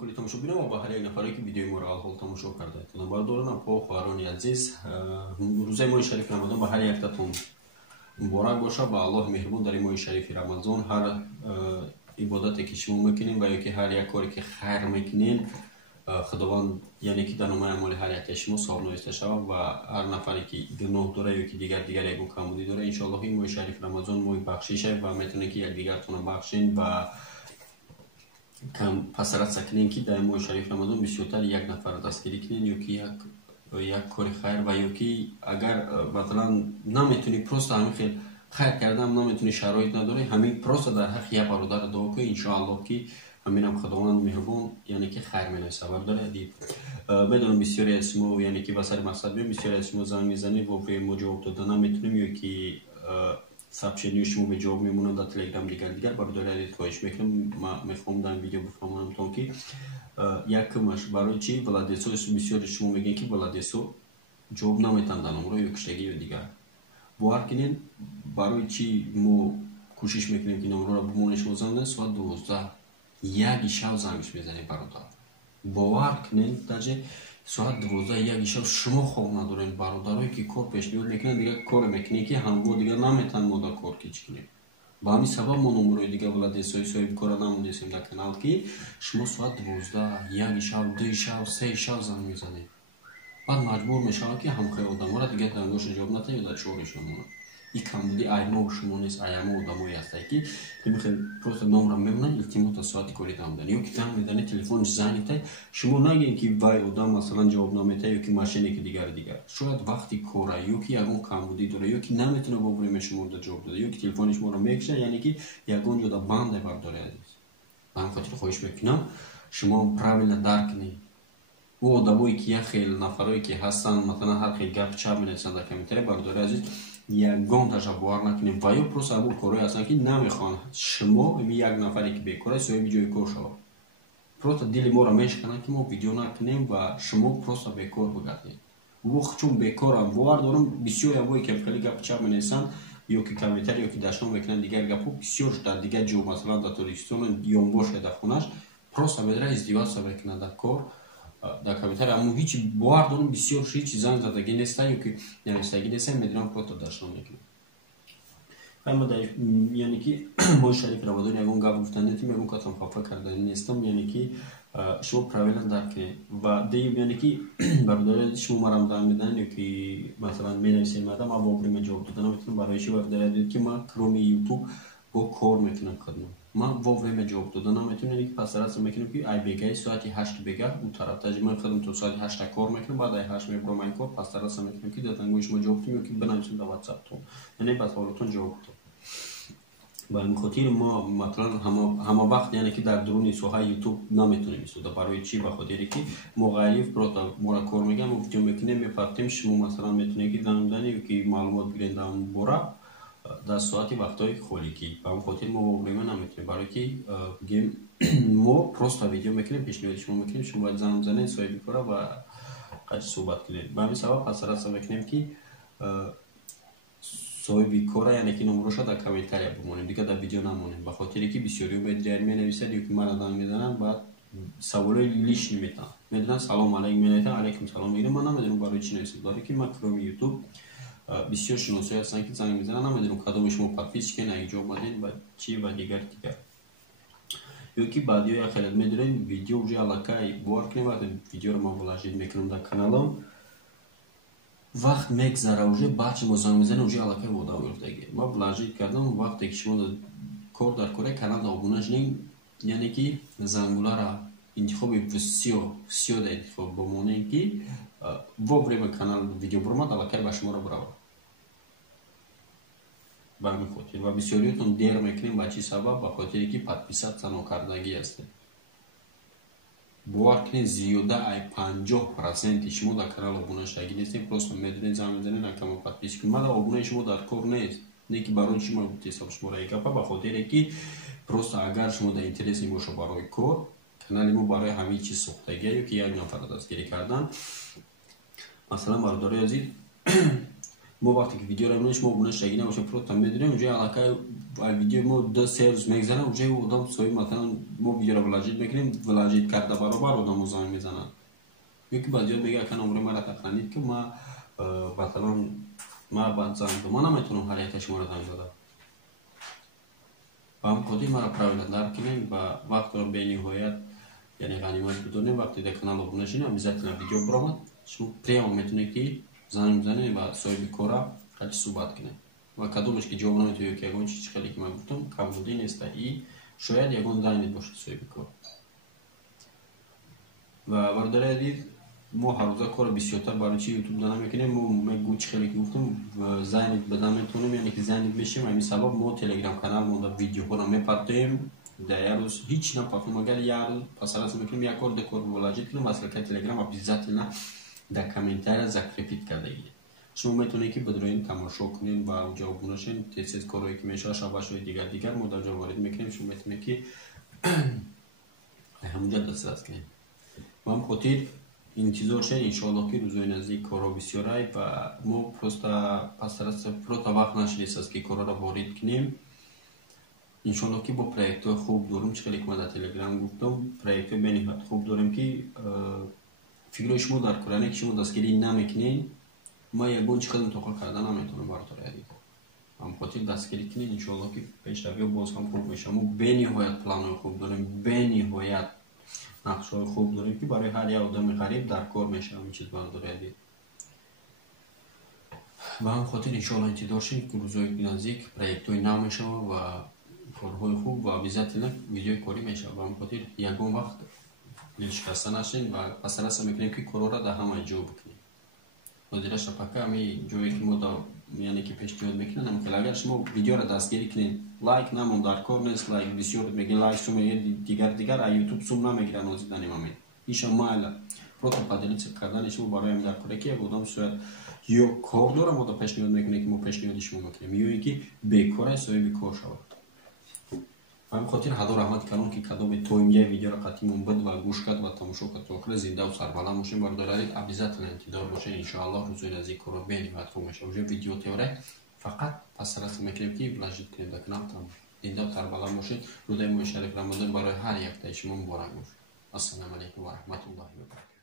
کلی تماشاگران و با هر یک نفری که ویدیوی ما را حال تماشا کرده اید. برادران و خواهران عزیز، روزه ماه شریف رمضان به هر یک تاتون مبارک باشه. با الله مهربان در ماه شریف رمضان هر عبادتی که شما میکنین و یا که هر یک کاری که خیر میکنین خداوند یعنی که در نام اعمال هر یک شما ثواب نوشته شود و هر نفری که گناه داره یا که دیگر یک کمبودی داره ان شاء الله این ماه شریف رمضان ماه بخششه و میتونه که یک دیگرتون بخشین و کم پسرت سکنین که در ماه شریف رمضان بسیارتر یک نفر دستگیری کنین یا که یک کار خیر و یا که اگر مثلا نمیتونی پروست همین خیلی خیر کردم نمیتونی شرایط نداره همین پروست در حق یک برادر دعا کنی ان شاء الله که همین هم خداوند مهربان یعنی که خیر منه سبب داره. دید بدون بسیاری از ما یعنی که بسر مقصد بیم بسیاری از ما زنگ میزنید و به ما جواب دادن نمیتونیم یا که سبشنی شما به جواب میمونن در تلگرام دیگر برادر خواهش میکنم میخوام در ویدیو بفهمونم تا که یکمش برای چی ولادیسو بسیاری شما میگن که ولادیسو جواب نمیتن در نمره یا کشتگی یا دیگر باور کنین برای چی ما کوشش میکنیم که نمره را بمونش وزنده ساعت 12 یک شب زنگش میزنیم برادر باور کنین درجه ساعت 12 یک شب شما خواب ندارین برادرایی که کار پیشنهاد میکنن دیگه کار میکنین که همگو دیگه نمیتن ما در کار کیچ کنیم با همین سبب ما نمره دیگه ولادیسوی صاحب کار نموندیم در کانال که شما ساعت 12 یک شب 2 شب 3 شب زنگ میزنید بعد مجبور میشم که هم خیلی آدم را دیگه دنگوش جواب نتن یا در شورش نمونه این کمبودی ایما و شما نیست ایما آدمایی هسته که میخوای پروست نام را میمونن التماس ساعت کاری دام دادن یا که تام میدن تلفنش زنگ میته شما نگین که وای آدم مثلا جواب نمیده یا که ماشینی که دیگر شاید وقتی کاره یا که یگون کمبودی داره یا که نمیتونه با بریم شما را جواب بده یا که تلفنش ما را میکشه یعنی که یگون جدا بنده برداره عزیز من خاطر خواهش میکنم شما پراویل درک کنید او آدمایی که خیلی نفرایی که هستن مثلا هر خیلی گپ چپ می‌نویسن در کامنت‌ها برادر عزیز یگان تشبوه نکنیم و یا پروس ابو کارهای هستن که نمیخوان شما یک نفری که بیکاره صاحب جای کار شود پروس دل ما را میشکنن که ما ویدیو نکنیم و شما پروس بیکار بگردید وقت چون بیکارم باور دارم بسیار ابوی که خیلی گپ چپ می‌نویسن یا که کامنت‌ها یا که داشتن میکنن دیگر گپو بسیار در دیگر جو مثلا در تلویزیون یا باشه در خونش پروس بدره ازدواج میکنن در کار در کامنت‌ها اما هیچ باور دارم بسیار هیچ زنگ زدگی نیست یا که نوشتگی نیست میدونم پروت داشتن میکنم اما در یعنی که ما شریف رمضان یگون گپ گفتن نتیم یگون کاتم خفه کردن نیستم یعنی که شما پراویلن درک کنید و دیگه یعنی که برادر شما مرام دادن میدن یا که مثلا مینویسین مردم اما بریم جواب دادن میتونم برای شما برادر که من کروم یوتیوب با کار میکنم خدمت من واقعا جواب دادن میتونم که پس راست میکنم که ای بگه ساعت 8 بگه اون طرف ترجمه خدمت تو ساعت 8 کار میکنم بعد ای 8 میبرم این کار پس راست میکنم که دادنگوش ما جواب میدم که بنویسم در واتساپ تو یعنی بعد حالتون جواب تو با این خاطر ما مثلا همه وقت یعنی که در درون سوهای یوتیوب نمیتونیم استفاده برای چی به خاطر که مغایف برات مورا کار میگم و ویدیو میکنیم میفهمیم شما مثلا میتونید که دادن که معلومات بگیرید در بورا در ساعتی وقتای خالی کی به اون خاطر ما واقعا نمیتونیم برای که گیم ما پروست ویدیو میکنیم پیشنهاد شما میکنیم شما باید زنگ بزنید صاحب کار و قد صحبت کنید به همین سبب پس راست میکنیم که صاحب کار یعنی که نمرش در کامنت‌ها بمونیم دیگه در ویدیو نمونیم به خاطر که بسیاری میدونن مینویسن یا که من دارم میزنن بعد سوالای لیش نمیتن میدونن سلام علیکم میگن علیکم سلام میگن من نمیدونم برای چی نوشته داره که من کروم یوتیوب بسیار شناسایی هستن که زنگ میزنن نمیدونم کدوم شما پاتفیش کنه اینجا اومدین و چی و دیگر یا که بعدی یا خیلی میدونین ویدیو вже علاقه باور کنیم وقتی ویدیو رو ما ولاجید میکنم در کانالم وقت میگذره вже بچه ما زنگ میزنه вже علاقه вода آوردگی ما ولاجید کردم وقتی که شما کار در کره کانال آبونش نیم یعنی که زنگوله را انتخاب все да انتخاب بمونه که во время канал видео برماد علاقه به شما را برای به همین خاطر و بسیاریتون دیر میکنیم به چی سبب به خاطر که پادپیسات نکردگی هسته باور کنید زیاده ای 50% شما در کانال آبونه شدگی نیستیم پروست میدونید زنگ میزنید نکم پادپیس کنید من آبونه شما در کار نیست نه که برای شما بود حساب شما را یکپا به خاطر که پروست اگر شما در اینترنت باشه برای کار کانال ما برای همه چیز ساختگی یا که یک نفر دستگیری کردن مثلا برادر عزیز ما وقتی که ویدیو رو می‌بینیم ما بونش شگی نباشه پروت هم بدونیم اونجا علاقه ویدیو ما 2-3 روز میگذره اونجا آدم سوی مثلا ما ویدیو رو ولاجیت میکنیم ولاجیت کرده برابر آدم زنگ میزنن یکی بعد یاد میگه کن عمر مرا تقنید که ما مثلا ما بعد زنگ ما نمیتونم حالیت شما رو زنگ دادم و هم خودی ما را پراویلندر کنیم و وقت رو به نهایت یعنی غنیمت بدونیم وقتی در کانال ابونه شین обязательно ویدیو برامد شما прямо میتونید که زنگ بزنید و صاحب کارا خیلی صحبت کنید و کدومش که جواب نمیتونید که اون چیزی که من گفتم کمبودی نیست ای شاید یگان زنگ باشه صاحب کار و برداره دید ما هر روزا کار بسیارتر برای چی یوتیوب دادن میکنیم ما گوچ خیلی که گفتم زنگ بدن میتونیم یعنی که زنگ بشیم همین سبب ما تلگرام کانال ما ویدیو ها رو میپرتیم در روز هیچ نپاکیم اگر یه روز پس از میکنیم یک کار دکور ولاجیت کنیم مثلا که تلگرام ابیزات نه در کامنتار ذکر پیت کرده اید شما میتونید که بدرین تماشا کنین و جواب بونشین تیز کارهایی که میشه شباشوی دیگر ما در جا وارد میکنیم شما میتونید که همونجا دسترس کنید و هم خاطر انتظار شد انشاءالله که روزهای نزدیک کارا بسیارای و ما پروستا پس پروتا وقت نشدیست است که کارا را وارد کنیم انشاءالله که با پروژه های خوب داریم چقدر که ما در تلگرام گفتم پروژه های بنیاد خوب داریم که فکر شما در کرانه که شما دستگیری نمیکنین ما یگون چقدر انتقال کردن نمیتونم براتون دید هم خاطر دستگیری کنین انشاءالله که پیشروی باز هم خوب میشه ما بنیاد پلان های خوب داریم بنیاد نقش های خوب داریم که برای هر یک آدم غریب در کار میشه همین چیز برداره دید و هم خاطر انشاءالله انتظار شیم که روزهای نزدیک پروژه های نو میشه و کارهای خوب و обязательно ویدیوی کاری میشه و هم خاطر یکون وقت دلشکسته نشین و پس رسم میکنیم که کارا را در همه جا بکنیم مدیره شبکه همین جایی که ما یعنی که پیشنهاد میکنم که اگر شما ویدیو را دستگیری کنین لایک نمون در کار نیست لایک بسیار میگی لایک سوم دیگر یوتیوب سوم نمیگیرن از دیدن ما ایش مایل پروتو پادلیت کردن شما برای هم در کاری که بودم شاید یا کار داره ما پیشنهاد میکنیم که ما پیشنهاد شما میکنیم یا اینکه بیکار است یا بیکار شود هم خاطر حضور رحمت کنون که کدام تو اینجا ویدیو را قطعی منبد و گوش کرد و تماشا کرد تا آخر زنده و سربلند باشیم بردارید обязательно انتظار باشه ان شاء الله روزهای نزدیک کارو ببینیم و خوب میشه اونجا ویدیو تیوره فقط پس رسم میکنیم که ولاجیت کنیم در کانال تام زنده و سربلند باشید روزهای ماه شریف رمضان برای هر یک تا شما مبارک باشه السلام علیکم و رحمت الله و برکاته